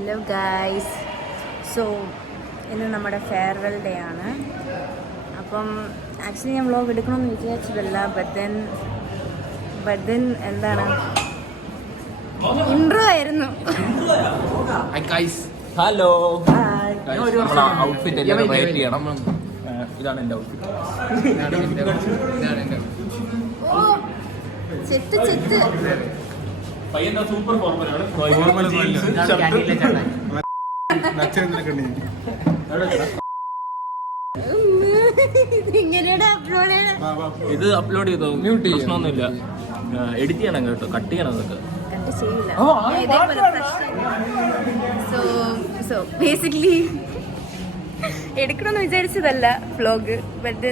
Hello guys. So ഇന്ന് നമ്മുടെ farewell day ആണ്. അപ്പം ആക്ച്വലി ഞാൻ വ്ളോഗ് എടുക്കണമെന്ന് വിചാരിച്ചതല്ല, ബട്ട് ദെൻ എന്താണ് ഇൻട്രോ ആയിരുന്നു. ഹലോ, ഔട്ട്ഫിറ്റ് എല്ലാം റേറ്റ് ചെയ്യണം. ഇതാണ് എൻ്റെ ഔട്ട്ഫിറ്റ്. ഓ ചെത്ത് ചെത്ത് പയ്യന്റെ സൂപ്പർ ഫോർമലാണ്. ഇത് അപ്ലോഡ് ചെയ്തോ? പ്രശ്നമൊന്നുമില്ല. എഡിറ്റ് ചെയ്യണം കേട്ടോ, കട്ട് ചെയ്യണം. അതൊക്കെ സോ ബേസിക്കലി എടുക്കണമെന്ന് വിചാരിച്ചതല്ല വ്ളോഗ്, ബട്ട്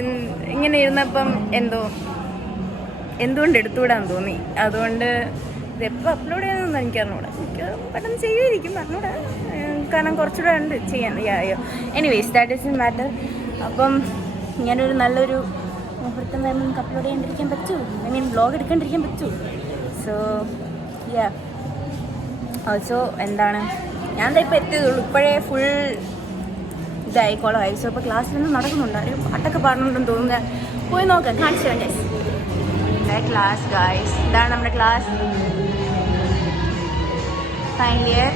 ഇങ്ങനെ ഇരുന്നപ്പം എന്തുകൊണ്ട് എടുത്തുവിടാൻ തോന്നി. അതുകൊണ്ട് ഇതെപ്പോൾ അപ്ലോഡ് ചെയ്യാനൊന്നും എനിക്കറിഞ്ഞൂടാ. എനിക്ക് പെട്ടെന്ന് ചെയ്യുമായിരിക്കും, അറിഞ്ഞൂടാ, കാരണം കുറച്ചുകൂടെ ഉണ്ട് ചെയ്യാൻ. Anyways that is in matter. അപ്പം ഞാനൊരു നല്ലൊരു മുഹൂർത്തം വരുമ്പോൾ നമുക്ക് അപ്ലോഡ് ചെയ്യാണ്ടിരിക്കാൻ പറ്റൂ, ഐ മീൻ വ്ളോഗ് എടുക്കാണ്ടിരിക്കാൻ പറ്റൂ. സോ ഓൾസോ എന്താണ് ഞാൻ ഇപ്പോൾ എത്തിയതുള്ളൂ, ഇപ്പോഴേ ഫുൾ ഇതായിക്കോളായി. സോ ഇപ്പോൾ ക്ലാസ്സിലൊന്നും നടക്കുന്നുണ്ട്, ഒരു പാട്ടൊക്കെ പാടുന്നുണ്ടെന്ന് തോന്നുന്നത്. പോയി നോക്കാം, കാണിച്ചു വേണ്ടേ ക്ലാസ് ഗായ്സ്. ഇതാണ് നമ്മുടെ ക്ലാസ്, ഫൈനൽ ഇയർ.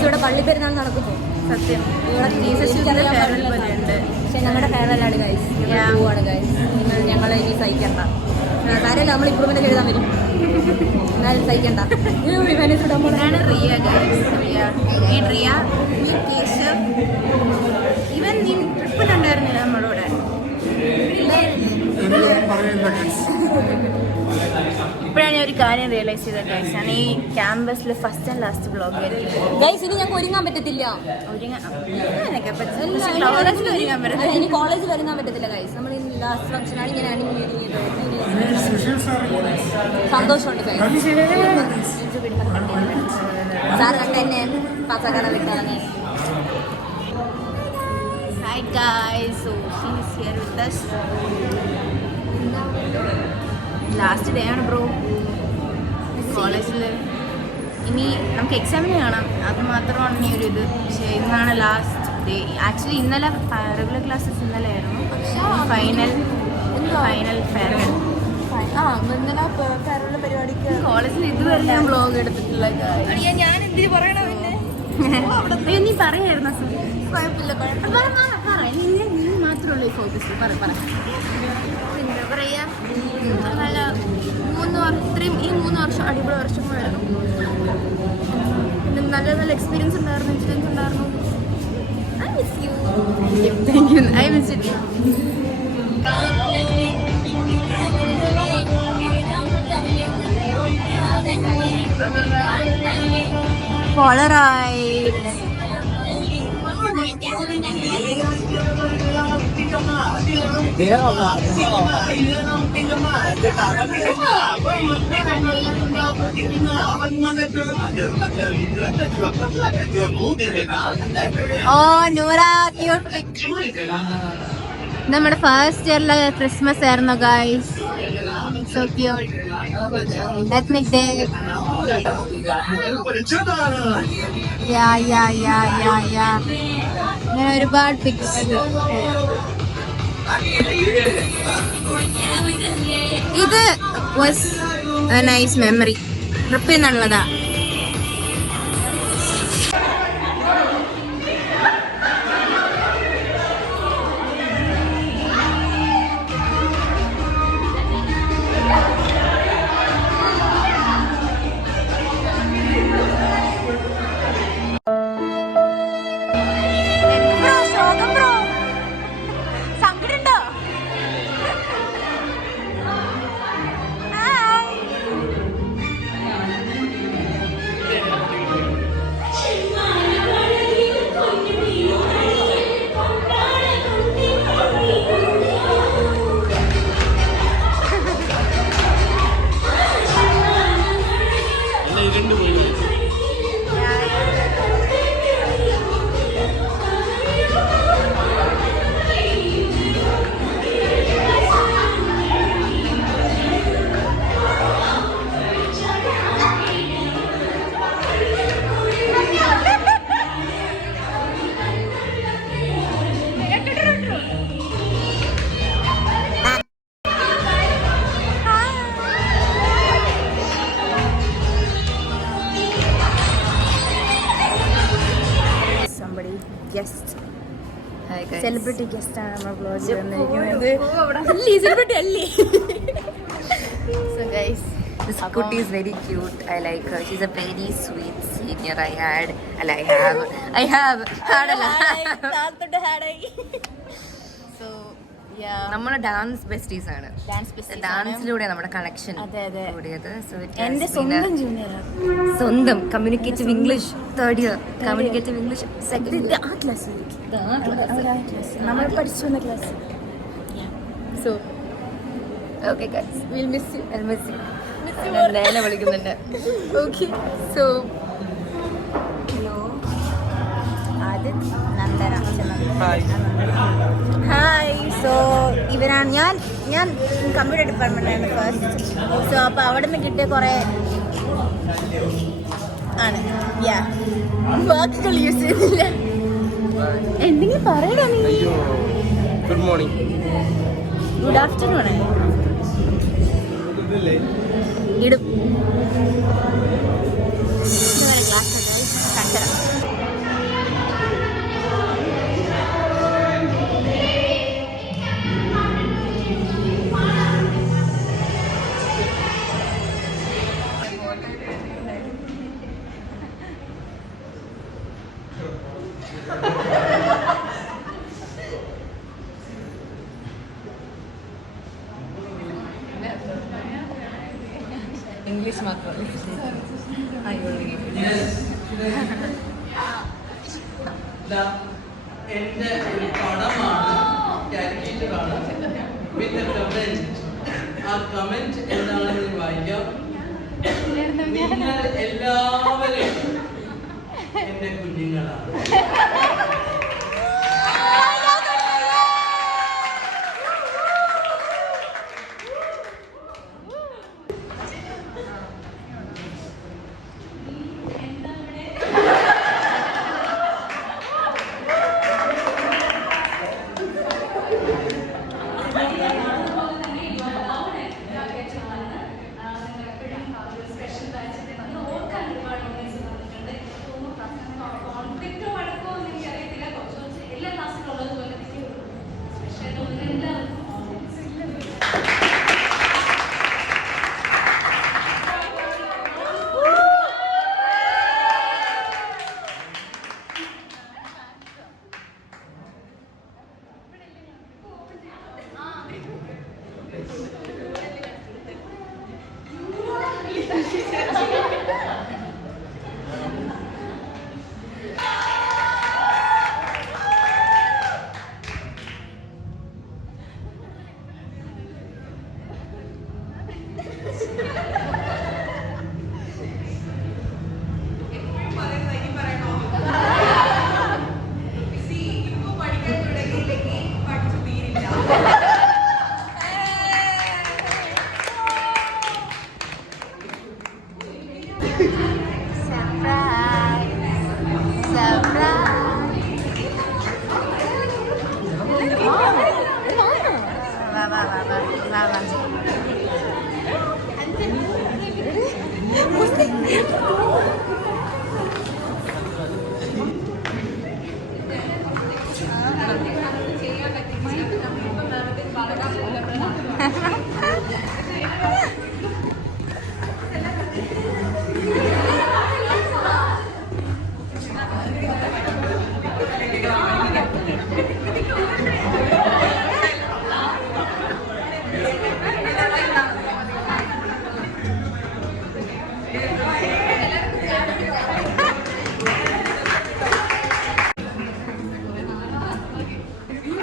ഇവിടെ പള്ളിപ്പെരുന്നാൾ നടക്കുമ്പോൾ സത്യം ഇവിടെ ഉണ്ട്. പക്ഷെ ഞങ്ങളുടെ ഫെയർവെല്ലാണ് ഗൈസ്, പോവാണ് ഗൈസ്. ഞങ്ങളെ ഇനി സഹിക്കണ്ട, കാര്യമല്ല, നമ്മൾ ഇമ്പ്രൂവ്മെന്റ് എഴുതാൻ വരും, എന്നാലും സഹിക്കണ്ട. ഇതാണ് റിയ ഗൈസ്. റിയ ഇവൻ ട്രിപ്പിലുണ്ടായിരുന്നില്ല നമ്മളോട്. ഇപ്പോഴാണ് ഞാൻ ഒരു കാര്യം റിയലൈസ് ചെയ്തത് ഗൈസ്, ഞാൻ ഈ ക്യാമ്പസിൽ ഫസ്റ്റ് ആൻഡ് ലാസ്റ്റ് വ്ളോഗ് ആയിരിക്കും ഗൈസ്. ഇനി ഞങ്ങൾക്ക് ഒരുങ്ങാൻ പറ്റത്തില്ല, ഇനി കോളേജിൽ ഒരുങ്ങാൻ പറ്റത്തില്ല ഗൈസ്. നമ്മൾ ലാസ്റ്റ് ഫംഗ്ഷനാണ് ഇങ്ങനെ സന്തോഷമുണ്ട് ഗൈസ്. സാർ കണ്ട എന്നെ പാസ്സാക്കാനാണ് വിട്ടാണ്. Hi guys, so she is here with us. Last day ആണ് ബ്രോ കോളേജിൽ. ഇനി നമുക്ക് എക്സാമിന് കാണാം, അത് മാത്രമാണ് ഇനി ഒരു ഇത്. പക്ഷേ ഇന്നാണ് ലാസ്റ്റ് ഡേ. ആക്ച്വലി ഇന്നലെ റെഗുലർ ക്ലാസ്സസ് ഇന്നലെ ആയിരുന്നു, ഫൈനൽ ഫെയർവെൽ. ഫെയർവെൽ പരിപാടിക്ക് കോളേജിൽ ഇതുവരെ ഞാൻ ബ്ലോഗ് എടുത്തിട്ടില്ല. ഞാൻ എന്തിനു പറയണോ പിന്നെ നീ പറയായിരുന്നു. കുഴപ്പമില്ല നീ മാത്രമല്ല ഈ ഫോക്കസ്. എന്താ പറയാ, നല്ല 3 വർഷം അടിപൊളി വർഷങ്ങളായിരുന്നു. പിന്നെ നല്ല നല്ല എക്സ്പീരിയൻസ് ഉണ്ടായിരുന്നു, ഇൻസിഡൻസ് ഉണ്ടായിരുന്നു. I miss you. Thank you. I miss it. Polaroid. Oh, Noora, cute. നമ്മുടെ ഫസ്റ്റ് ഇയറിലെ ക്രിസ്മസ് ആയിരുന്നു guys. So cute. Ethnic day. ഇങ്ങനെ ഒരുപാട് പിക്സ്. ഇത് വാസ് എ നൈസ് മെമ്മറി. ട്രിപ്പിൽ നിന്നുള്ളതാ. സെലിബ്രിറ്റി ഗസ്റ്റ് ആണ് നമ്മൾ വ്ലോഗ് വന്നിരിക്കുന്നത്. സെലിബ്രിറ്റി അല്ലേ? So guys, This Scooty is very cute. I like her. She's a very sweet senior. I have had a lot. So yeah, നമ്മുടെ dance besties ആണ്. ഡാൻസിലൂടെ നമ്മുടെ connection കൂടിയത്. എന്റെ സ്വന്തം ജൂനിയറാണ്. സ്വന്തം communicative English 3rd year, communicative English 2nd year. ആ class നമ്മൾ പഠിച്ചു വന്ന class. So Okay guys, we'll miss you. I'll miss you. എന്തായാലും വിളിക്കുന്നുണ്ട്. Okay, so hello Adith Nandana. Hi. So ഇവരാണ് ഞാൻ കമ്പ്യൂട്ടർ ഡിപ്പാർട്ട്മെൻറ്റാണ് ഫസ്റ്റ്. സോ അപ്പോൾ അവിടെ നിന്ന് കിട്ടിയ കുറേ ആണ്. യാ, വാക്കുകൾ യൂസ് ചെയ്യുന്നില്ല. എന്തെങ്കിലും പറയണോ നീ? Good morning. ഗുഡ് ആഫ്റ്റർനൂൺ ഇടും. ക്ലാസ് കണ്ടരാം. ഇംഗ്ലീഷ് മാത്രം. എന്റെ ഒരു പടമാണ്, കാരിക്കേച്ചറാണ്, വിത്ത് എ കമന്റ്. ആ കമന്റ് എന്താണെന്ന് വായിക്കാം. നിങ്ങൾ എല്ലാവരും എന്റെ കുഞ്ഞുങ്ങളാണ്.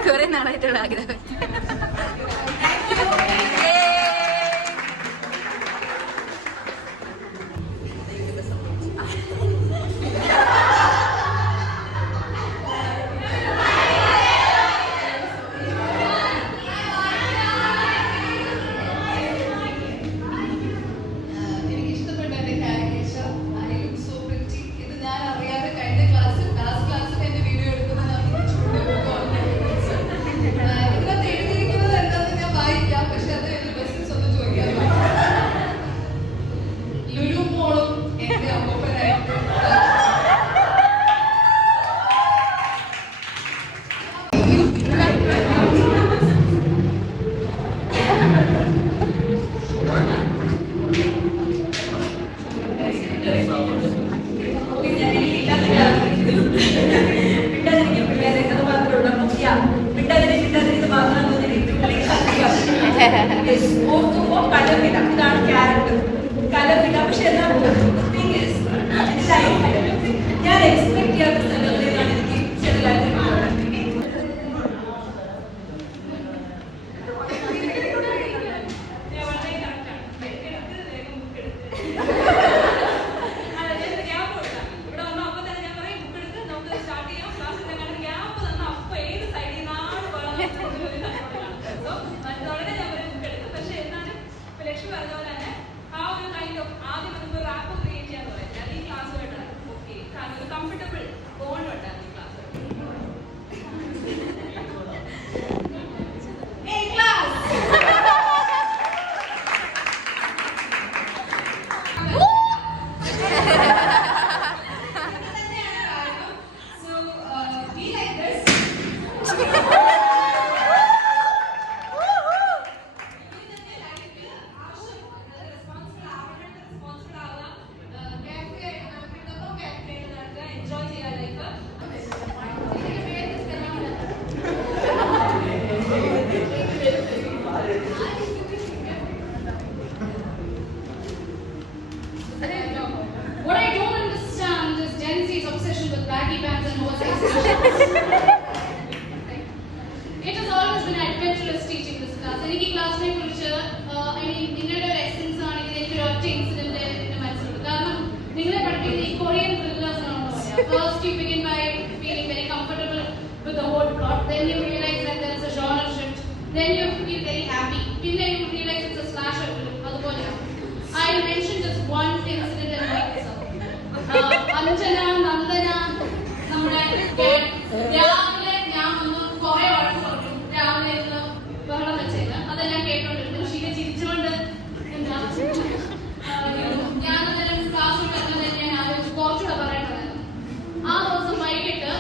കുറെ നാളായിട്ടുള്ള ആഗ്രഹം. ഇതിനകത്ത് എഴുതിയിരിക്കുന്നത് ഓർക്കുമ്പോൾ കലപില, ഇതാണ് ക്യാരക്ടർ, കലപില. പക്ഷെ എന്താ ഞാൻ എക്സ്പെക്ട് ചെയ്യാത്ത സ്ഥലങ്ങളിലാണ് എനിക്ക് ചില കാര്യങ്ങൾ. What I don't understand is Gen Z's obsession with baggy pants and oversized t-shirts. It has always been adventurous teaching this class. എനിക്ക് ക്ലാസ്സിനെ കുറിച്ച് നിങ്ങളുടെ ഒരു എസൻസ് ആണെങ്കിൽ എനിക്ക് ഒരു ഒറ്റ ഇൻസിഡന്റ് എന്റെ മനസ്സിലുണ്ട്. കാരണം നിങ്ങളെ പഠിപ്പിക്കുന്ന ഈ കൊറിയൻ ത്രില്ലേഴ്സ് ആണെന്ന് പറയാം. First you begin by feeling very comfortable with the whole plot. Then you realize that there is a genre shift. Then you feel very happy. പിന്നെ you realize it's a slasher film. അതുപോലെയാണ്. I'll mention just one incident and make this up. Anjana, Nandana, നമ്മുടെ രാവിലെ ഞാൻ വന്ന് കുറെ വഴക്ക് പറഞ്ഞു. രാവിലെ ഇരുന്ന് ബഹളം വെച്ചേന് അതെല്ലാം കേട്ടോണ്ടിരുന്നു. ഷീല ചിരിച്ചുകൊണ്ട് എന്താ ഞാനന്നേരം ക്ലാസ്സിൽ വരുന്നത് ഞാൻ ആലോചിച്ചു കുറച്ചുകൂടെ പറയണമായിരുന്നു. ആ ദിവസം വൈകിട്ട്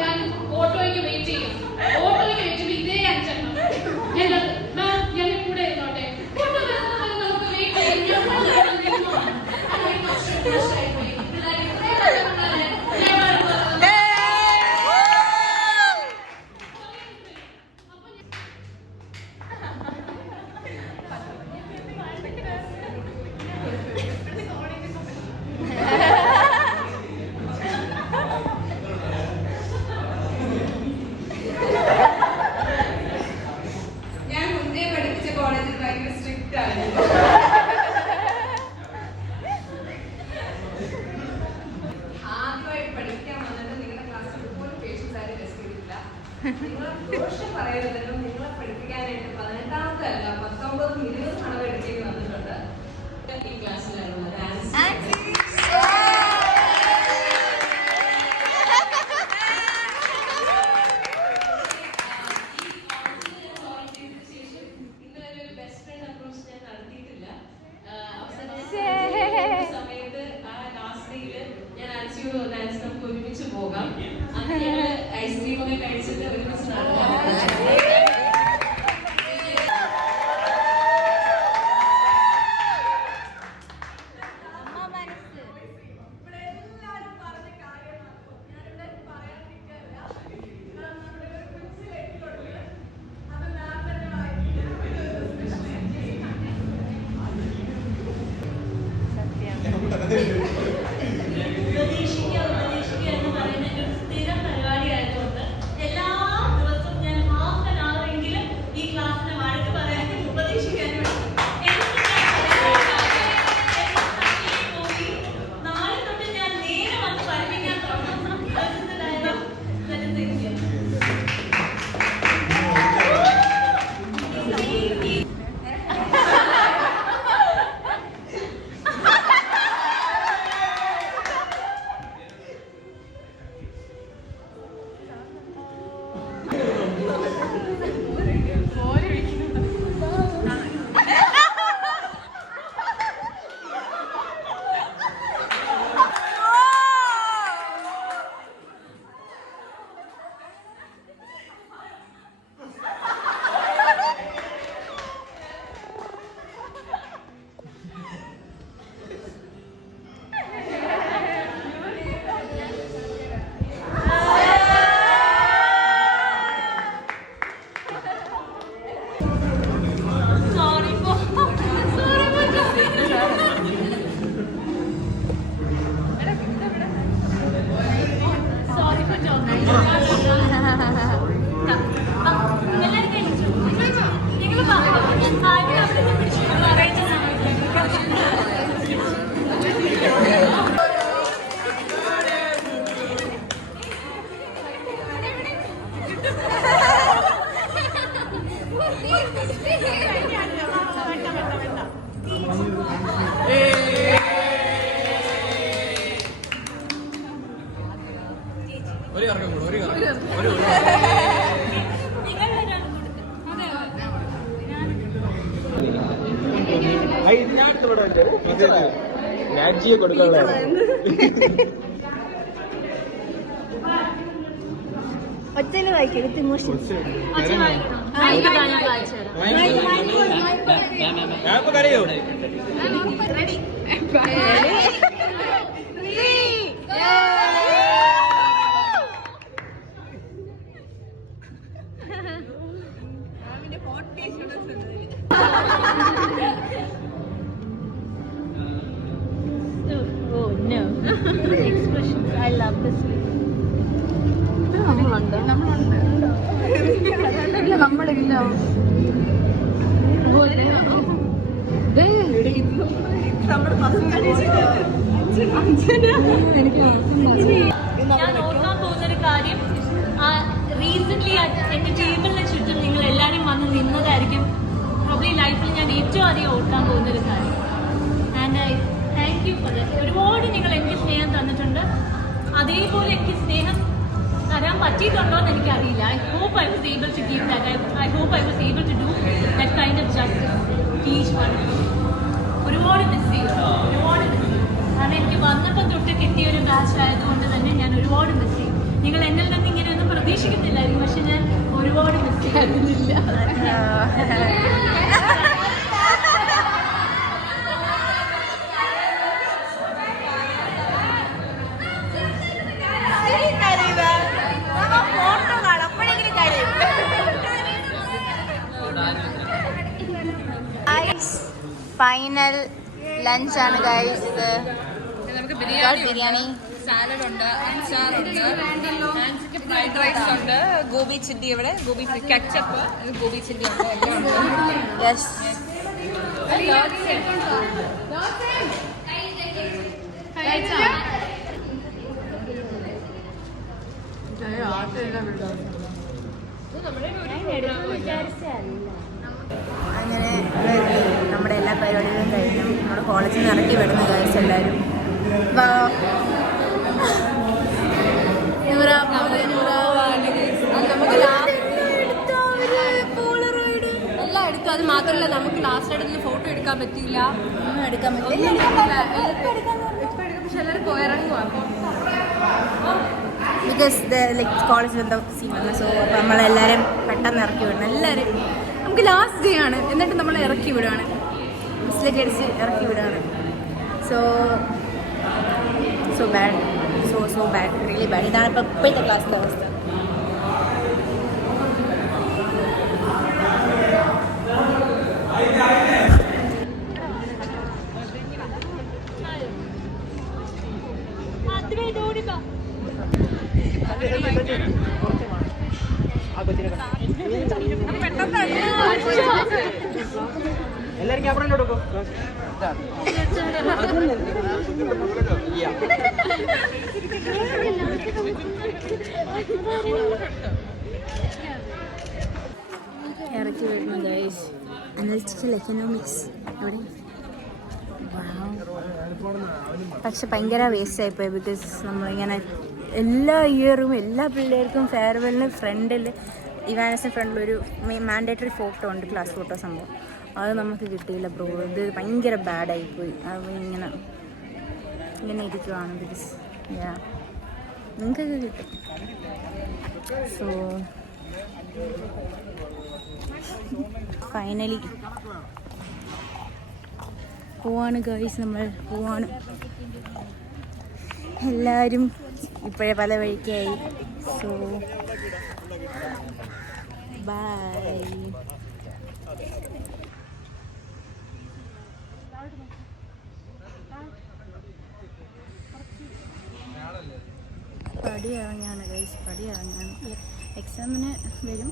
ഞാൻ ഓട്ടോയ്ക്ക് വെയിറ്റ് ചെയ്യും. ഓട്ടോയ്ക്ക് വെയിറ്റ് ചെയ്യുമ്പോൾ ഇതേ അഞ്ചെണ്ണം എന്നോട് മാം എന്നെ കൂടെ ഇരുന്നോട്ടെ, ഓട്ടോ വരുന്നത് നമുക്ക് വെയിറ്റ് ചെയ്യാം. ഞാൻ മുന്നേ പഠിപ്പിച്ച കോളേജിൽ ഭയങ്കര സ്ട്രിക്റ്റ് ആണ്. ആദ്യമായിട്ട് പഠിക്കാൻ വന്നിട്ട് നിങ്ങളുടെ ക്ലാസ്സിൽ പോലും പേഷ്യൻസ് ആരും ടെസ്റ്റ് ചെയ്തിട്ടില്ല. നിങ്ങൾ ദോഷം പറയരുതെന്നും നിങ്ങളെ പഠിപ്പിക്കാനായിട്ട് 18ാമത്തെ അല്ല 19, 20 മണിവരെ എടുക്കേണ്ടി വന്നിട്ടുണ്ട്. ഈ ക്ലാസ്സിലാണുള്ളത് സമയത്ത് ആ ലാസ്റ്റ് ഡേയില് ഞാൻ ആൻസിയോട് പറഞ്ഞു, ആൻസി നമുക്ക് ഒരുമിച്ച് പോകാം. അന്ന് ഐസ്ക്രീം ഒക്കെ കഴിച്ചിട്ട് ഒരുമിച്ച് നടക്കാം. ഉപദേശിക്കുക എന്ന് പറയുന്നത് ഒരു സ്ഥിരം പരിപാടിയായതുകൊണ്ട് എല്ലാ ദിവസവും ഞാൻ ഹാഫ് ആൻ അവർ എങ്കിലും ഈ ക്ലാസ്സിനെ വഴക്ക് പറയാനും ഉപദേശിക്കാനും പോയി. നാളെ തൊട്ട് ഞാൻ നേരെ വന്ന് പഠിപ്പിക്കാൻ തുടങ്ങും. രാജിയെ കൊടുക്കാനുള്ള ഒറ്റയിൽ വായിക്കരുത് ഇമോഷൻ കരയോ ready Oh no. Expressions. I love this way. നമ്മളില്ല ഞാൻ ഓർക്കാൻ പോകുന്നൊരു കാര്യം റീസെന്റ് എന്റെ ടേബിളിന് ചുറ്റും നിങ്ങൾ എല്ലാവരും വന്ന് നിന്നതായിരിക്കും പ്രോബ്ലി ലൈഫിൽ ഞാൻ ഏറ്റവും അധികം ഓർക്കാൻ പോകുന്നൊരു കാര്യം. And I thank you for that. ഒരുപാട് നിങ്ങൾ എനിക്ക് സ്നേഹം തന്നിട്ടുണ്ട്. അതേപോലെ എനിക്ക് സ്നേഹം തരാൻ പറ്റിയിട്ടുണ്ടോ എന്ന് എനിക്കറിയില്ല. I hope I was able to give that. I hope I was able to do that kind of justice to each one. ഒരുപാട് മിസ് ചെയ്യും, ഒരുപാട് മിസ് ചെയ്യും. കാരണം എനിക്ക് വന്നപ്പോൾ തൊട്ട് കിട്ടിയ ഒരു ബാച്ച് ആയതുകൊണ്ട് തന്നെ ഞാൻ ഒരുപാട് മിസ് ചെയ്യും. നിങ്ങൾ എന്നിൽ നിന്ന് ഇങ്ങനെയൊന്നും പ്രതീക്ഷിക്കുന്നില്ലായിരിക്കും, പക്ഷെ ഞാൻ ഒരുപാട് മിസ് ചെയ്യാറുന്നില്ല. ഫൈനൽ ലഞ്ചാണ് ഗൈസ്. നമുക്ക് ബിരിയാണി, സാലഡ് ഉണ്ട്, അച്ചാറുണ്ട്, ഫ്രൈഡ് റൈസ് ഉണ്ട്, ഗോബി ചില്ലി, ഇവിടെ ഗോബി കെച്ചപ്പ്, ഗോബി ചില്ലി ഉണ്ട്, എല്ലാം ഉണ്ട്. യെസ്. അങ്ങനെ നമ്മുടെ എല്ലാ പരിപാടികളും കഴിഞ്ഞു. നമ്മുടെ കോളേജിൽ നിന്ന് ഇറക്കി വിടുന്ന ഗൈസ് എല്ലാവരും. എല്ലാം എടുത്തു. അത് മാത്രമല്ല നമുക്ക് ലാസ്റ്റ് ആയിട്ട് ഫോട്ടോ എടുക്കാൻ പറ്റിയില്ല, ഒന്നും എടുക്കാൻ പറ്റില്ല. പക്ഷെ എല്ലാവരും പോയിറങ്ങുക. ബിക്കോസ് കോളേജിൽ എന്തോ സീൻ വന്നു. സോ അപ്പോൾ നമ്മളെല്ലാവരും പെട്ടെന്ന് ഇറക്കി വിടണം. എല്ലാവരും നമുക്ക് ലാസ്റ്റ് ഡേ ആണ്, എന്നിട്ട് നമ്മൾ ഇറക്കി വിടുകയാണ്, ബസ്സിലേക്ക് അടിച്ച് ഇറക്കി വിടുകയാണ്. So bad, so bad, really bad. ഇതാണ് ഇപ്പോൾ ഇപ്പോഴത്തെ ക്ലാസ്സിൻ്റെ അവസ്ഥ. എല്ലാരും ക്യാമറ കൊടുക്കും. ഇറക്കി വരുന്നു ഗൈസ്. അനലിറ്റിക്കൽ എക്കണോമിക്സ് എവിടെ? പക്ഷെ ഭയങ്കര വേസ്റ്റ് ആയിപ്പോയി. ബിക്കോസ് നമ്മളിങ്ങനെ എല്ലാ ഇയറും എല്ലാ പിള്ളേർക്കും ഫെയർവെല്ലിന് ഫ്രണ്ടിൽ, ഇവാനസിന് ഫ്രണ്ടിൽ ഒരു മാൻഡേറ്ററി ഫോട്ടോ ഉണ്ട്, ക്ലാസ് ഫോട്ടോ സംഭവം. അത് നമുക്ക് കിട്ടിയില്ല ബ്രോ. ഇത് ഭയങ്കര ബാഡായിപ്പോയി. അത് ഇങ്ങനെ ഇരിക്കുവാണ്. ബിക്കോസ് നിങ്ങൾക്കൊക്കെ കിട്ടും. സോ ഫൈനലി പോവാണ് ഗൈസ്, നമ്മൾ പോവാണ്. എല്ലാവരും ഇപ്പോഴേ പല വഴിക്കായി. So by. പടി ഇറങ്ങാണ് ഗൈസ്, പടി ഇറങ്ങാണ്. എക്സാമിന് വരും,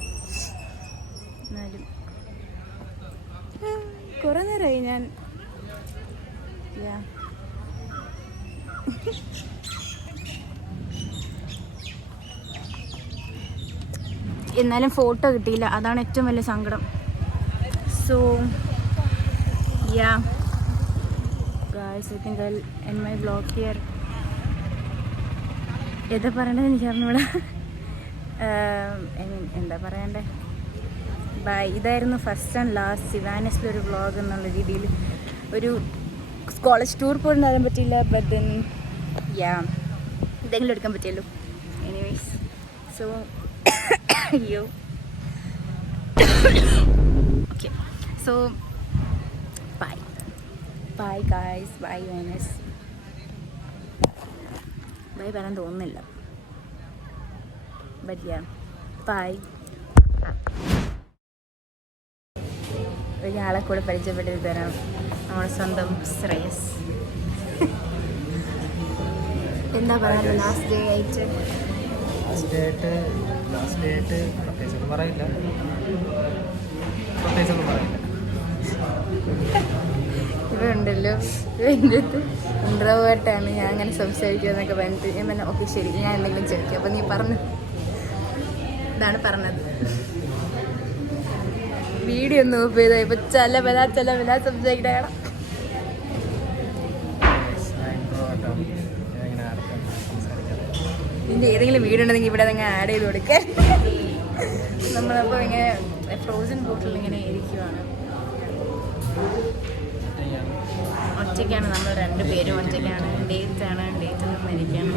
എന്നാലും കുറേ നേരമായി ഞാൻ എന്നാലും ഫോട്ടോ കിട്ടിയില്ല. അതാണ് ഏറ്റവും വലിയ സങ്കടം. So yeah guys, I think I'll end my vlog here. എന്താ പറയണ്ടത് എനിക്ക് അറിഞ്ഞൂടാ. എന്താ പറയണ്ടേ, ബൈ. ഇതായിരുന്നു ഫസ്റ്റ് ആൻഡ് ലാസ്റ്റ് സിവാനസിലൊരു വ്ളോഗ് എന്നുള്ള രീതിയിൽ. ഒരു കോളേജ് ടൂർ പോലും തരാൻ പറ്റിയില്ല, ബട്ട് ദെൻ യാ ഇതെങ്കിലും എടുക്കാൻ പറ്റിയല്ലോ. എനിവേസ് സോ അയ്യോ okay, so bye bye guys, bye Venus. Bye പറയാൻ തോന്നുന്നില്ല, ബട്ട് യാ ബൈ. ഒരാളെ കൂടെ പരിചയപ്പെട്ടത് തരാം, നമ്മുടെ സ്വന്തം ശ്രേയസ്. എന്താ പറയുക, ലാസ്റ്റ് ഡേ ആയിട്ട് പ്രത്യേകിച്ചൊന്നും പറയില്ല. ഇവ ഉണ്ടല്ലോ, എൻ്റെ അടുത്ത് ഇൻട്രോവേർട്ടാണ്, ഞാൻ അങ്ങനെ സംസാരിക്കുക എന്നൊക്കെ പറഞ്ഞിട്ട് ഞാൻ പറഞ്ഞ ഓക്കെ ശരി, ഞാൻ എന്തെങ്കിലും ചോദിക്കും. അപ്പം നീ പറഞ്ഞു, ഇതാണ് പറഞ്ഞത്. വീഡിയോ ഒന്ന് ഓഫ് ചെയ്താൽ ഇപ്പം ചില വില സംസാരിക്കണം. ഇതിൻ്റെ ഏതെങ്കിലും വീഡിയോ ഉണ്ടെങ്കിൽ ഇവിടെ നിങ്ങൾ ആഡ് ചെയ്ത് കൊടുക്കാൻ. നമ്മളപ്പോൾ ഇങ്ങനെ ഫ്രോസൺ ബോട്ടിൽ ഇങ്ങനെ ഇരിക്കുവാണ്. ഒറ്റയ്ക്കാണ് നമ്മൾ രണ്ടുപേരും, ഒറ്റയ്ക്കാണ്. ഡേറ്റാണ്, ഡേറ്റിൽ നിന്ന് ഇരിക്കുകയാണ്.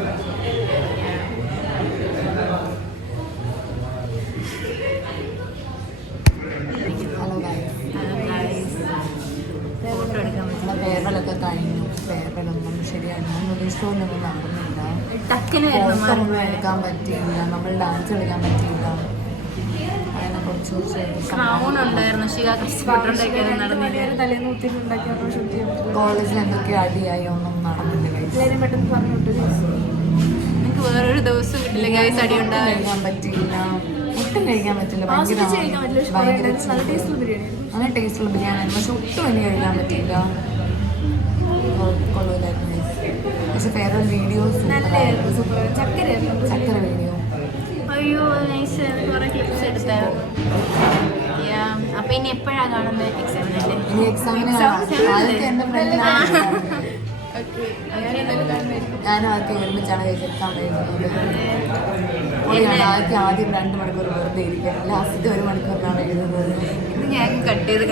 ഫോട്ടോ എടുക്കാൻ പറ്റില്ല, ഫെയർവെല്ലൊക്കെ കഴിഞ്ഞു. ഫെയർവെല്ലൊന്നും ശരിയായിരുന്നു, ഉദ്ദേശിച്ചൊന്നും നടന്നില്ല. ടക്കിന് ഫോട്ടോയൊന്നും എടുക്കാൻ പറ്റിയില്ല, നമ്മൾ ഡാൻസ് കളിക്കാൻ പറ്റിയില്ല. അതിനെ കുറച്ച് ക്രൗൺ ഉണ്ടായിരുന്നു, ശിവ കഷ്ടപ്പെട്ടുണ്ടാക്കിയത് നടന്നില്ല. കോളേജിൽ എന്തൊക്കെയോ അടിയായി, ഒന്നും നടന്നില്ല. എനിക്ക് വേറൊരു ദിവസം കിട്ടില്ല ഗൈസ്, അടി ഉണ്ടാകാൻ. കഴിക്കാൻ പറ്റിയില്ല, ഒട്ടും കഴിക്കാൻ പറ്റില്ല. ഭയങ്കര അങ്ങനെ ടേസ്റ്റുള്ള ബിരിയാണി, പക്ഷെ ഒട്ടും എനിക്ക് കഴിക്കാൻ പറ്റിയില്ല. കൊള്ളൂലായിരുന്നു. പക്ഷെ വേറെ വീഡിയോസ് ചക്കര വീഡിയോ. അയ്യോ നൈസ്, കുറെ ക്ലിപ്സ് എടുത്തായിരുന്നു. അപ്പൊ ഇനി എപ്പോഴാണ് കാണുന്നത്? എക്സാമിനല്ലേ? ഇനി എക്സാമിന് ആദ്യത്തെ എൻ്റെ ഫ്രണ്ടിനാണ്. ഞാനും ആദ്യം ഒരുമിച്ചാണ് എക്സാം എഴുതുന്നത്. ആദ്യം 2 മണിക്കൂർ വെറുതെ ഇരിക്കാം, ലാസ്റ്റ് 1 മണിക്കൂറിനാണ് എഴുതുന്നത്. ഇത് ഞാൻ കട്ട് ചെയ്ത്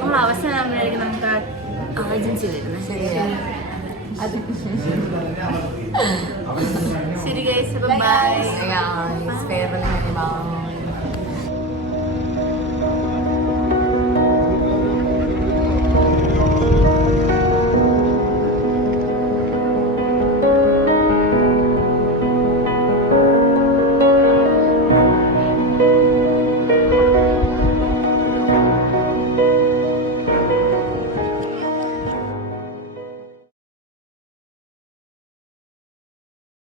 നമ്മൾ അവസാനം ആകുമ്പോഴായിരിക്കും നമുക്ക് ആ ഏജൻസി വരുന്നത്. ശരിയാണ്. അത് ശരി ഗൈസ്, ബൈ. ഫെയർവെൽ.